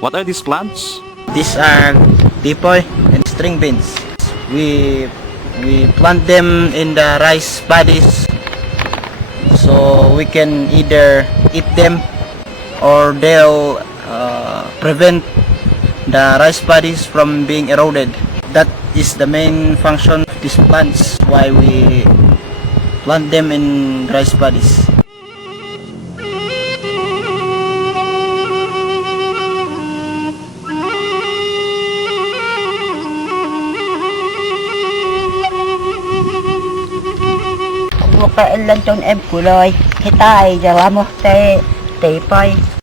What are these plants? These are tipoy and string beans. We plant them in the rice paddies, so we can either eat them or they'll prevent the rice paddies from being eroded. That is the main function of these plants, why we plant them in rice paddies. Buka ilan ton em kulay, hitay, jawa mo te, tepay.